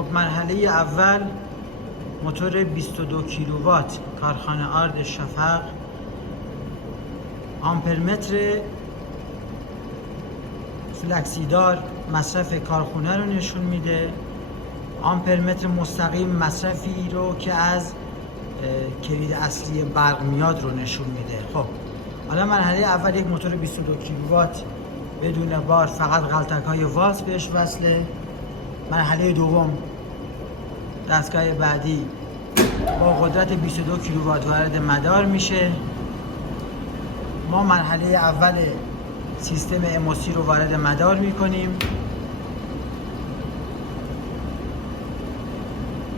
خب مرحله اول موتور 22 کیلووات کارخانه آرد شفق، آمپرمتر فلکسیدار مصرف کارخونه رو نشون میده. آمپرمتر مستقیم مصرفی رو که از کلید اصلی برق میاد رو نشون میده. خب حالا مرحله اول یک موتور 22 کیلووات بدون بار، فقط غلطک های واز بهش وصله. مرحله دوم دستگاه بعدی با قدرت 22 کیلووات وارد مدار میشه. ما مرحله اول سیستم MOC رو وارد مدار میکنیم.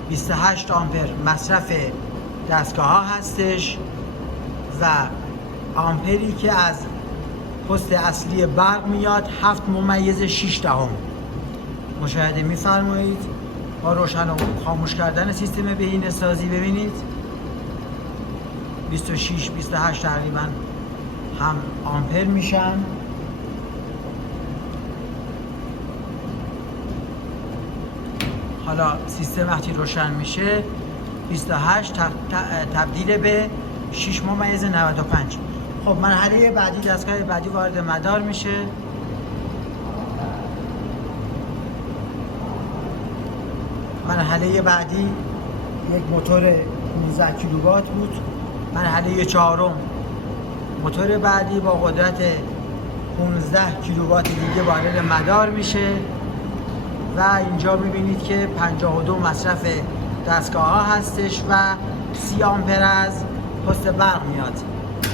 28 آمپر مصرف دستگاه ها هستش و آمپری که از پست اصلی برق میاد 7.6 مشاهده میفرمایید. با روشن و خاموش کردن سیستم بهینه سازی ببینید 26 28 تقریبا هم آمپر میشن. حالا سیستم وقتی روشن میشه 28 تبدیل به 6.95. خب مرحله بعدی دستگاه بعدی وارد مدار میشه. مرحله بعدی یک موتور 15 کیلووات بود. مرحله چهارم موتور بعدی با قدرت 15 کیلووات دیگه وارد مدار میشه و اینجا میبینید که 52 مصرف دستگاه ها هستش و 30 آمپر از پست برق میاد.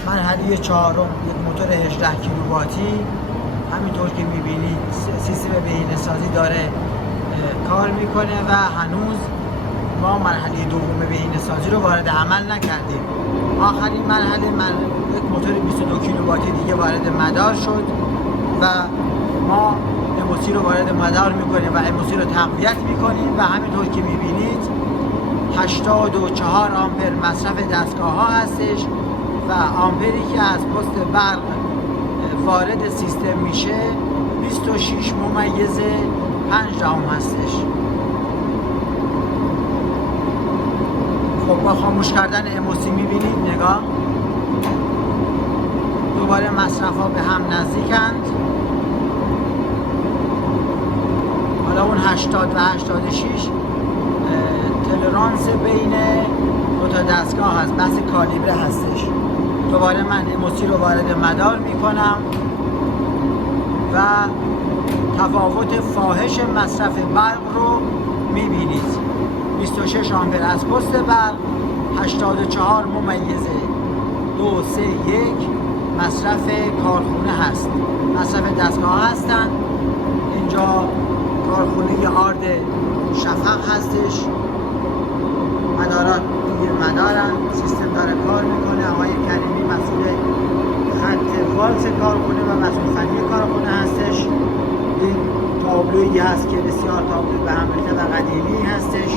مرحله چهارم یک موتور 18 کیلوواتی، همینطور که میبینید سیستم بهینه سازی داره کار میکنه و هنوز ما مرحله دوم بهینه سازی رو وارد عمل نکردیم. آخرین مرحله یک موتور 22 کیلوواتی دیگه وارد مدار شد و ما MOC رو وارد مدار میکنیم و MOC رو تقویت میکنیم و همینطور که میبینید 84 آمپر مصرف دستگاه ها هستش و آمپری که از پست برق وارد سیستم میشه 26.5 هستش. خب با خاموش کردن MOC میبینید نگاه دوباره مصرف ها به هم نزدیکند. حالا اون 80 و 86 تلرانس بین دو تا دستگاه هست، بحث کالیبره هستش. دوباره من MOC رو وارد مدار میکنم و تفاوت فاحش مصرف برق رو میبینید. 26 آمپر از پست برق، 84 ممیز 231 مصرف کارخونه هست، مصرف دستگاه هستن. اینجا کارخونه آرد شفق هستش، مدارات دیگه مدارن، سیستم داره کار میکنه. آقای کریمی مسئول خط والس کارخونه و مسئول فنی کارخونه هستش. این تابلویی هست که بسیار تابلو به هم ریخته و قدیمی هستش.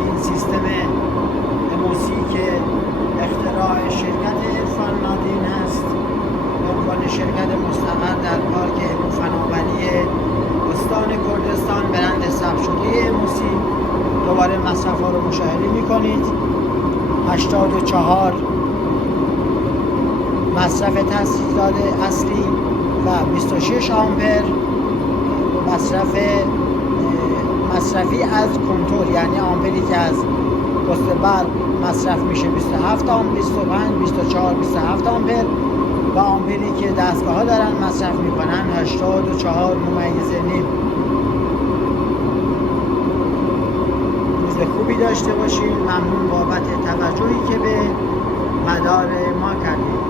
این سیستم MOC که اختراع شرکت فنادین هست به عنوان شرکت مستقر در پارک علوم فناوری استان کردستان، برند ثبت شده MOC. دوباره مصرف ها رو مشاهده میکنید. 84 مصرف تسهیلات اصلی و 26 آمپر مصرفی از کنتور، یعنی آمپری که از پست برق مصرف میشه 27 آمپر، 25 24 27 آمپر و آمپری که دستگاه ها دارن مصرف میکنن 84 ممیز نیم. روز خوبی داشته باشید. ممنون بابت توجهی که به مدار ما کردید.